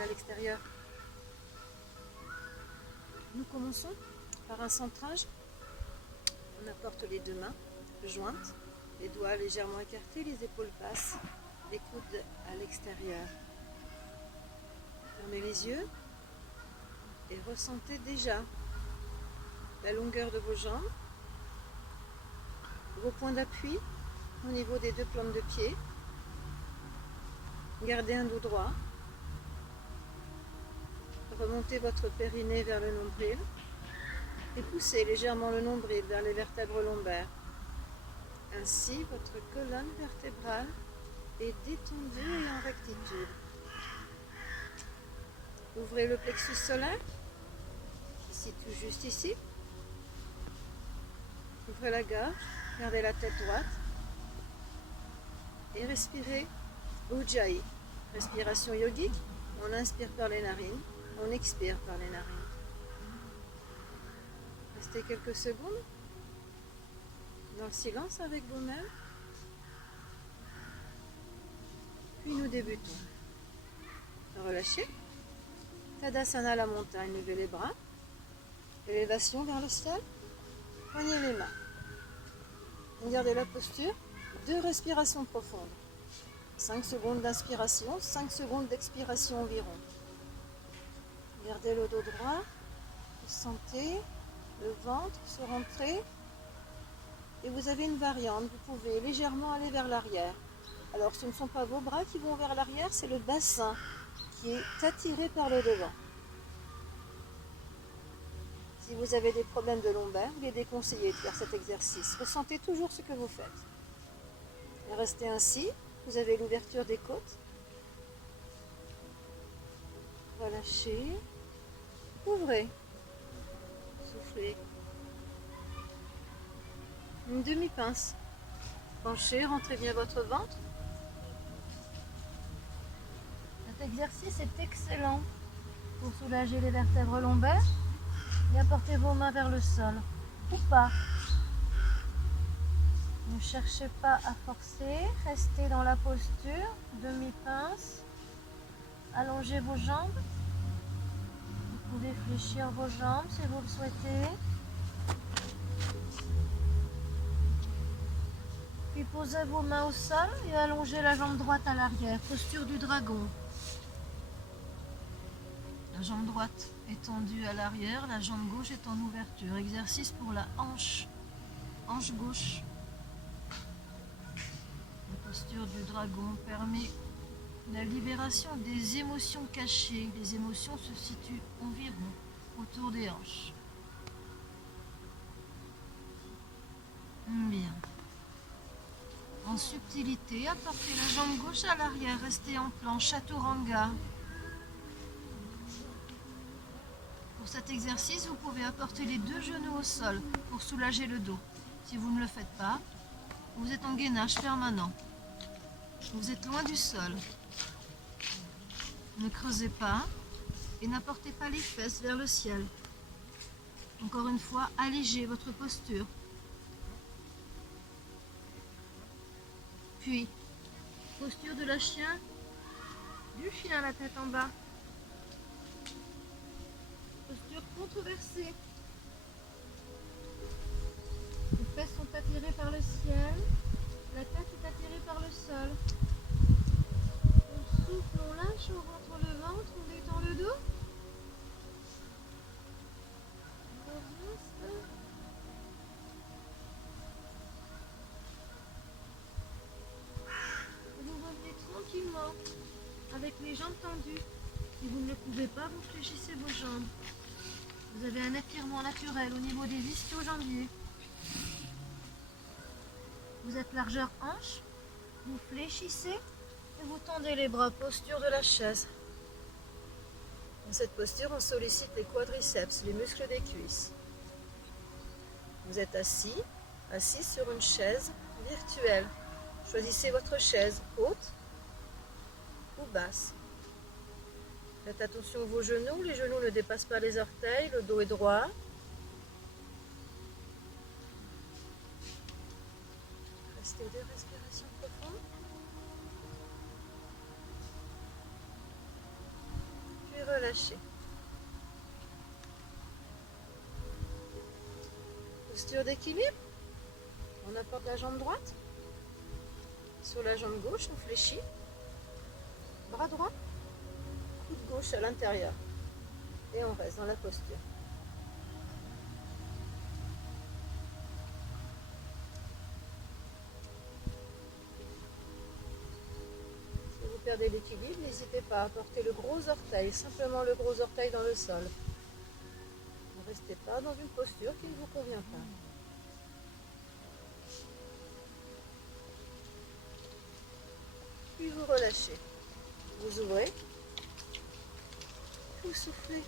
à l'extérieur. Nous commençons par un centrage. On apporte les deux mains jointes, les doigts légèrement écartés, les épaules basses, les coudes à l'extérieur. Fermez les yeux et ressentez déjà la longueur de vos jambes, vos points d'appui au niveau des deux plantes de pied. Gardez un dos droit. Remontez votre périnée vers le nombril et poussez légèrement le nombril vers les vertèbres lombaires. Ainsi, votre colonne vertébrale est détendue et en rectitude. Ouvrez le plexus solaire, qui se situe juste ici. Ouvrez la gorge, gardez la tête droite et respirez Ujjayi. Respiration yogique, on inspire par les narines, on expire par les narines. Restez quelques secondes dans le silence avec vous-même. Puis nous débutons. Relâchez. Tadasana, la montagne, levez les bras. Élévation vers le ciel. Poignez les mains. Gardez la posture. 2 respirations profondes. 5 secondes d'inspiration, 5 secondes d'expiration environ. Gardez le dos droit. Sentez le ventre se rentrer. Et vous avez une variante. Vous pouvez légèrement aller vers l'arrière. Alors ce ne sont pas vos bras qui vont vers l'arrière, c'est le bassin qui est attiré par le devant. Si vous avez des problèmes de lombaire, il est déconseillé de faire cet exercice. Ressentez toujours ce que vous faites. Et restez ainsi, vous avez l'ouverture des côtes. Relâchez. Ouvrez. Soufflez. Une demi-pince. Penchez, rentrez bien votre ventre. Cet exercice est excellent pour soulager les vertèbres lombaires et apporter vos mains vers le sol. Ou pas. Ne cherchez pas à forcer, restez dans la posture, demi-pince. Allongez vos jambes. Vous pouvez fléchir vos jambes si vous le souhaitez. Puis posez vos mains au sol et allongez la jambe droite à l'arrière, posture du dragon. La jambe droite est tendue à l'arrière, la jambe gauche est en ouverture. Exercice pour la hanche gauche. La posture du dragon permet la libération des émotions cachées. Les émotions se situent environ autour des hanches. Bien. En subtilité, apportez la jambe gauche à l'arrière, restez en planche, chaturanga. Pour cet exercice, vous pouvez apporter les 2 genoux au sol pour soulager le dos. Si vous ne le faites pas, vous êtes en gainage permanent. Vous êtes loin du sol. Ne creusez pas et n'apportez pas les fesses vers le ciel. Encore une fois, allégez votre posture. Puis, posture de la chien, du chien la tête en bas. Posture controversée. Les fesses sont attirées par le ciel, la tête est attirée par le sol. On souffle, on lâche, on rentre le ventre, on détend le dos. On reste. Vous revenez tranquillement avec les jambes tendues. Si vous ne le pouvez pas, vous fléchissez vos jambes. Vous avez un étirement naturel au niveau des ischio-jambiers. Vous êtes largeur hanche, vous fléchissez et vous tendez les bras, posture de la chaise. Dans cette posture, on sollicite les quadriceps, les muscles des cuisses. Vous êtes assis sur une chaise virtuelle. Choisissez votre chaise haute ou basse. Faites attention à vos genoux, les genoux ne dépassent pas les orteils, le dos est droit. Restez 2 respirations profondes. relâchez. Posture d'équilibre. On apporte la jambe droite. Sur la jambe gauche, on fléchit. Bras droit. Coude gauche à l'intérieur. Et on reste dans la posture. Si vous perdez l'équilibre, n'hésitez pas à porter le gros orteil, simplement le gros orteil dans le sol. Ne restez pas dans une posture qui ne vous convient pas. Puis vous relâchez. Vous ouvrez. Vous soufflez.